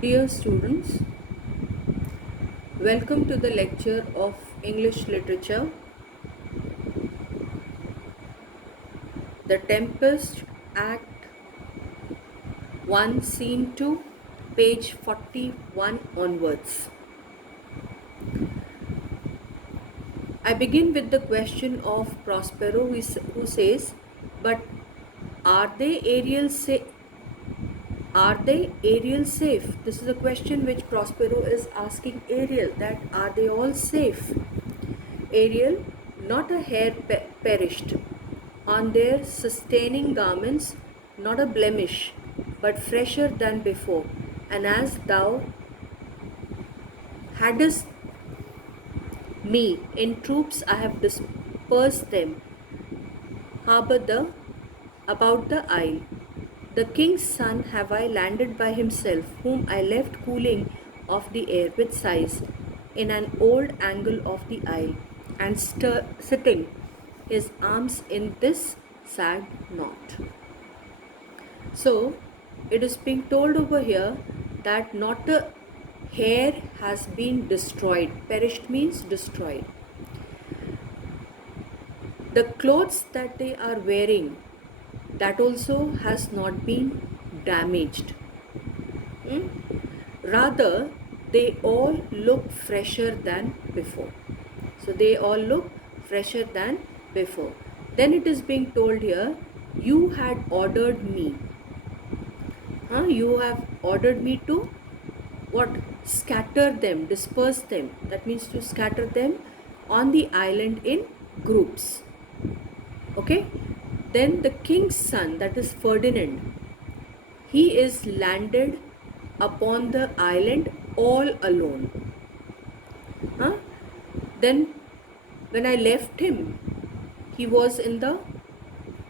Dear students, welcome to the lecture of English Literature, The Tempest, Act 1, Scene 2, page 41 onwards. I begin with the question of Prospero who says, but are they Ariel safe? Are they Ariel safe? This is a question which Prospero is asking Ariel, that are they all safe? Ariel, not a hair perished. On their sustaining garments, not a blemish, but fresher than before. And as thou hadst me in troops, I have dispersed them harbour about the isle. The king's son have I landed by himself, whom I left cooling of the air with sighs in an old angle of the isle, and sitting his arms in this sad knot. So it is being told over here that not a hair has been destroyed. Perished means destroyed. The clothes that they are wearing, that also has not been damaged. Rather, they all look fresher than before. So they all look fresher than before. Then it is being told here, you had ordered me. You have ordered me to what? Scatter them, disperse them. That means to scatter them on the island in groups. Okay. Then the king's son, that is Ferdinand, he is landed upon the island all alone. Then when I left him, he was in the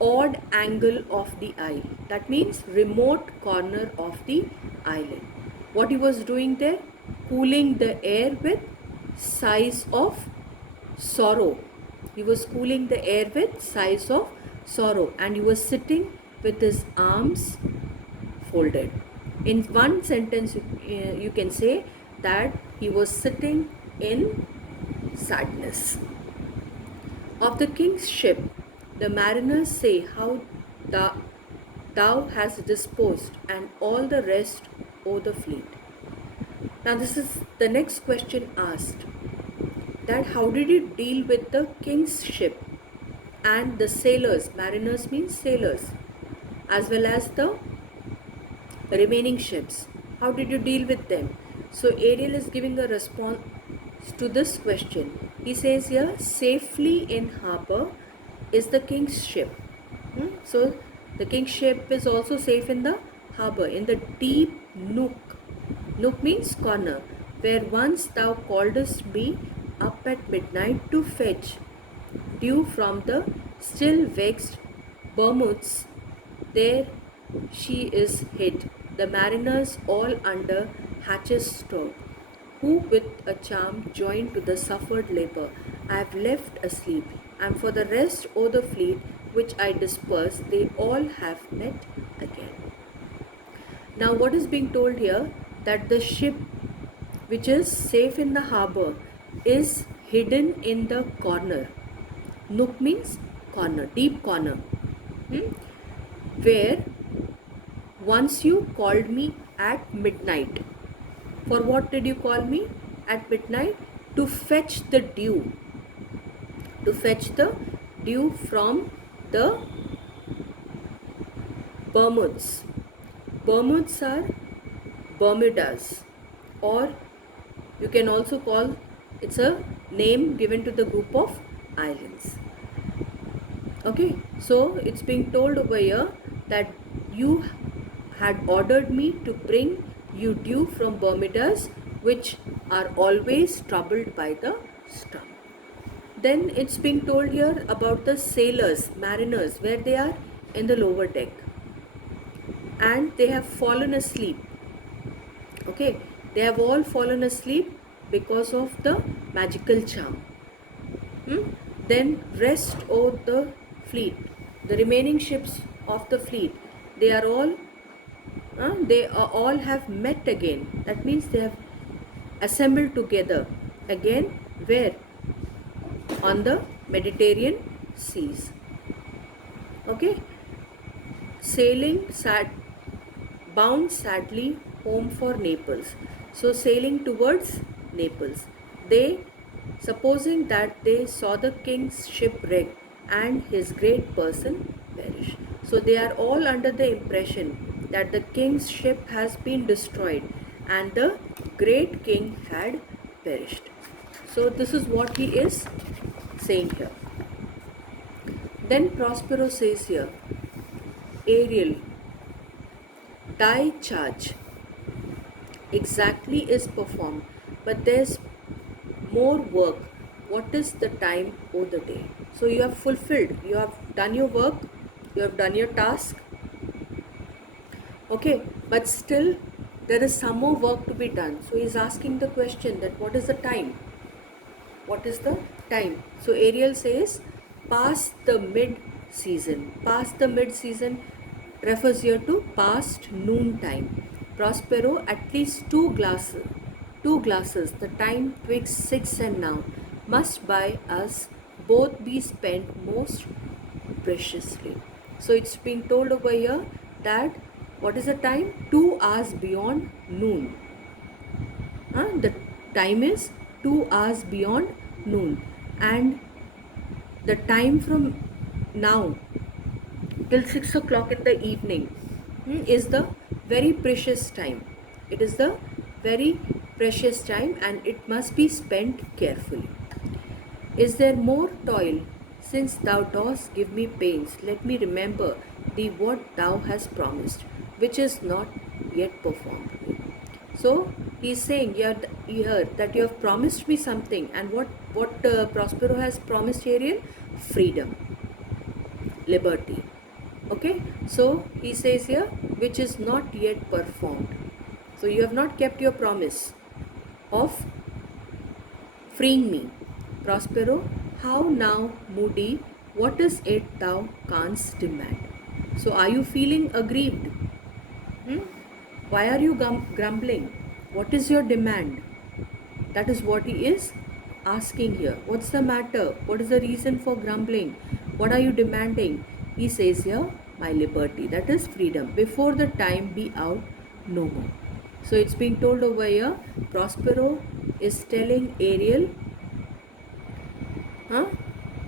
odd angle of the isle. That means remote corner of the island. What he was doing there? Cooling the air with sighs of sorrow. He was cooling the air with sighs of sorrow, and he was sitting with his arms folded. In one sentence, you can say that he was sitting in sadness. Of the king's ship, the mariners say how thou hast disposed, and all the rest o' the fleet. Now this is the next question asked, that how did you deal with the king's ship and the sailors? Mariners means sailors, as well as the remaining ships. How did you deal with them? So Ariel is giving a response to this question. He says here, safely in harbor is the king's ship. So the king's ship is also safe in the harbor, in the deep nook. Nook means corner, where once thou calledst me up at midnight to fetch dew from the still vexed Bermuds. There she is hid, the mariners all under hatches stow, who with a charm joined to the suffered labour I have left asleep, and for the rest o' the fleet which I dispersed, they all have met again. Now what is being told here? That the ship which is safe in the harbour is hidden in the corner. Nook means corner, deep corner, where once you called me at midnight. For what did you call me at midnight? To fetch the dew. To fetch the dew from the Bermuds. Bermuds are Bermudas, or you can also call, it's a name given to the group of islands. Okay, so it's being told over here that you had ordered me to bring you dew from Bermudas, which are always troubled by the storm. Then it's being told here about the sailors, mariners, where they are in the lower deck, and they have fallen asleep. Okay, they have all fallen asleep because of the magical charm. Then rest of the fleet, the remaining ships of the fleet, they are all They all have met again. That means they have assembled together again. Where? On the Mediterranean seas. Okay. Sailing bound sadly home for Naples. So sailing towards Naples. They, supposing that they saw the king's shipwreck and his great person perish. So they are all under the impression that the king's ship has been destroyed and the great king had perished. So this is what he is saying here. Then Prospero says here, Ariel, thy charge exactly is performed, but there's more work. What is the time or the day? So you have fulfilled, you have done your work, you have done your task. Okay, but still there is some more work to be done. So he's asking the question that what is the time? What is the time? So Ariel says, past the mid season. Past the mid season refers here to past noon time. Prospero, at least two glasses, the time twixt 6 and now, must by us both be spent most preciously. So it's being told over here that what is the time? 2 hours beyond noon. The time is 2 hours beyond noon, and the time from now till 6 o'clock in the evening is the very precious time. It is the very precious time, and it must be spent carefully. Is there more toil? Since thou dost give me pains, let me remember thee what thou hast promised, which is not yet performed. So he is saying here that you have promised me something, and what Prospero has promised Ariel? Freedom, liberty. Okay, so he says here, which is not yet performed. So you have not kept your promise of freeing me. Prospero, how now, moody, what is it thou canst demand? So are you feeling aggrieved? Why are you grumbling? What is your demand? That is what he is asking here. What's the matter? What is the reason for grumbling? What are you demanding? He says here, my liberty, that is freedom. Before the time be out, no more. So it's being told over here, Prospero is telling Ariel,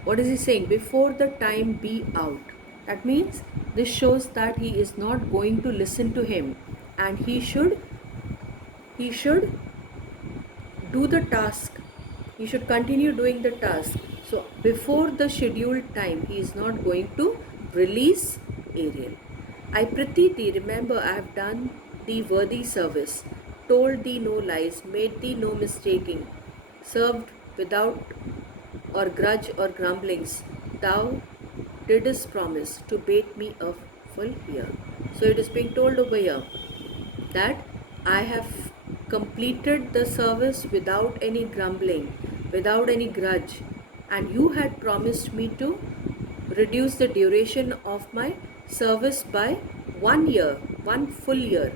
what is he saying? Before the time be out. That means this shows that he is not going to listen to him, and he should do the task. He should continue doing the task. So before the scheduled time, he is not going to release Ariel. I prithee thee, remember I have done thee worthy service, told thee no lies, made thee no mistaking, served without or grudge or grumblings. Thou didst promise to bait me a full year. So it is being told over here that I have completed the service without any grumbling, without any grudge, and you had promised me to reduce the duration of my service by 1 year, 1 full year.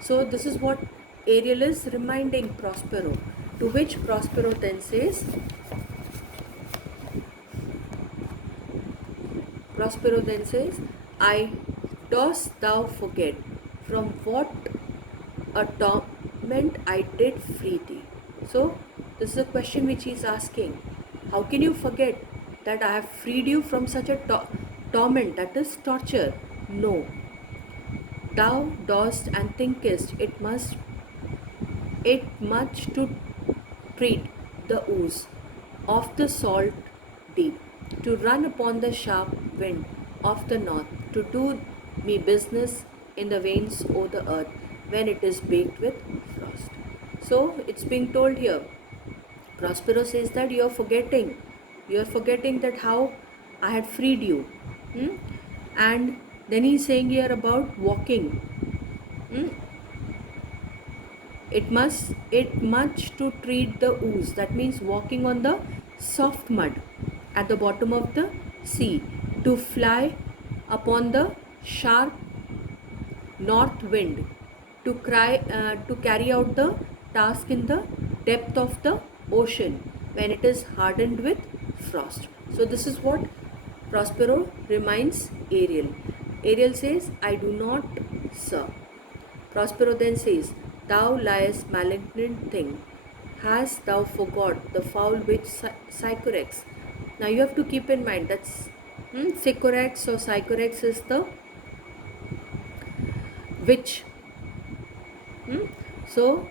So this is what Ariel is reminding Prospero, to which Prospero then says, I dost thou forget from what a torment I did free thee. So this is a question which he is asking. How can you forget that I have freed you from such a torment, that is torture? No. Thou dost and thinkest it much to treat the ooze of the salt deep, to run upon the sharp wind of the north, to do me business in the veins o' the earth when it is baked with frost. So it's being told here. Prospero says that you are forgetting that how I had freed you. And then he's saying here about walking. It much to treat the ooze. That means walking on the soft mud at the bottom of the sea, to fly upon the sharp north wind to carry out the task in the depth of the ocean when it is hardened with frost. So this is what Prospero reminds Ariel. Ariel says, I do not, sir. Prospero then says, Thou liest, malignant thing, hast thou forgot the foul witch Sycorax? Now you have to keep in mind that Sycorax or Sycorax is the witch. So,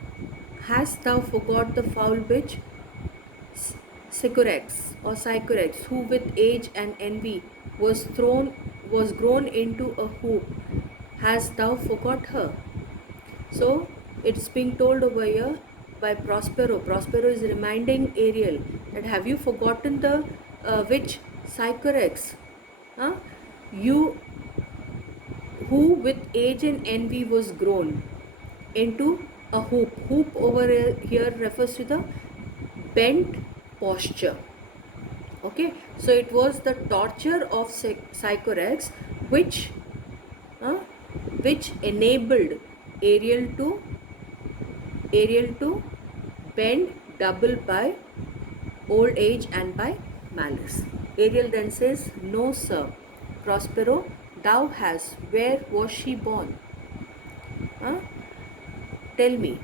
hast thou forgot the foul witch Sycorax or Sycorax, who with age and envy was grown into a hoop? Hast thou forgot her? So it's being told over here by Prospero. Prospero is reminding Ariel that have you forgotten the witch Sycorax? Huh? You who with age and envy was grown into a hoop. Hoop over here refers to the bent posture. Okay, so it was the torture of Sycorax which enabled Ariel to bend double by old age and by malice. Ariel then says, No, sir. Prospero, thou hast. Where was she born? Tell me.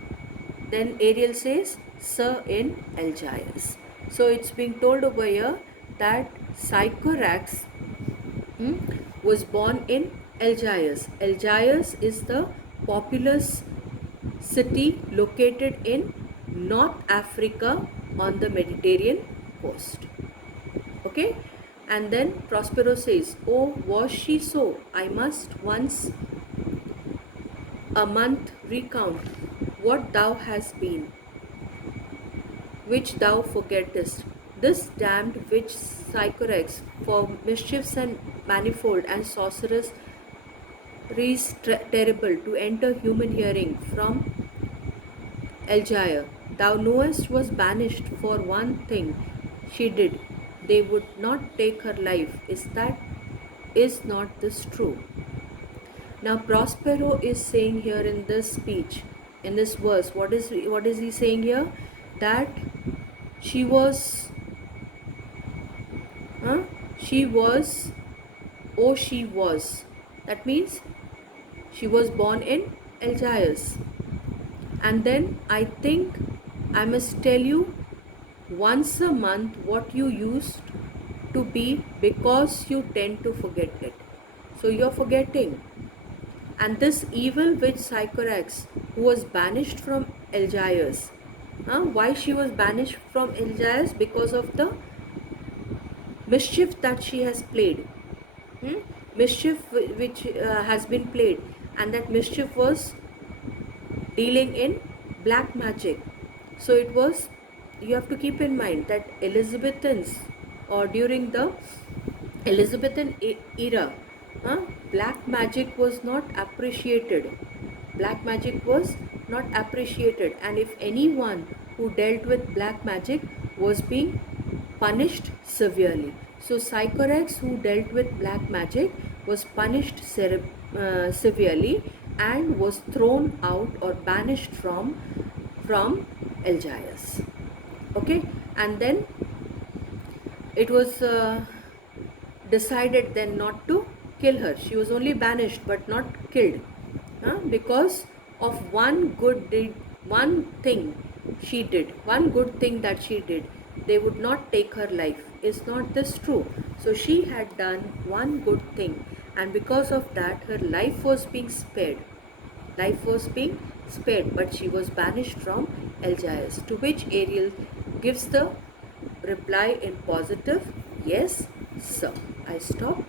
Then Ariel says, Sir, in Algiers. So it's being told over here that Sycorax was born in Algiers. Algiers is the populous city located in North Africa on the Mediterranean coast. Okay, and then Prospero says, Oh, was she so? I must once a month recount what thou hast been, which thou forgettest. This damned witch Sycorax, for mischiefs and manifold and sorcerers terrible to enter human hearing from Algiers, thou knowest was banished for one thing she did. They would not take her life. Is not this true? Now Prospero is saying here in this speech, in this verse, what is he saying here? That she was, she was. That means she was born in Algiers. And then I think I must tell you once a month what you used to be, because you tend to forget it. So you're forgetting. And this evil witch Sycorax, who was banished from Algiers, why she was banished from Algiers? Because of the mischief that she has played. Mischief which has been played, and that mischief was dealing in black magic. So it was, you have to keep in mind that Elizabethans, or during the Elizabethan era, black magic was not appreciated. Black magic was not appreciated, and if anyone who dealt with black magic was being punished severely. So Sycorax, who dealt with black magic, was punished severely and was thrown out or banished from Algiers. Okay, and then it was decided then not to kill her. She was only banished but not killed, because of one good deed, one thing she did, one good thing that she did. They would not take her life. Is not this true? So she had done one good thing, and because of that her life was being spared. Life was being spared, but she was banished from Algiers, to which Ariel gives the reply in positive, yes, sir. I stop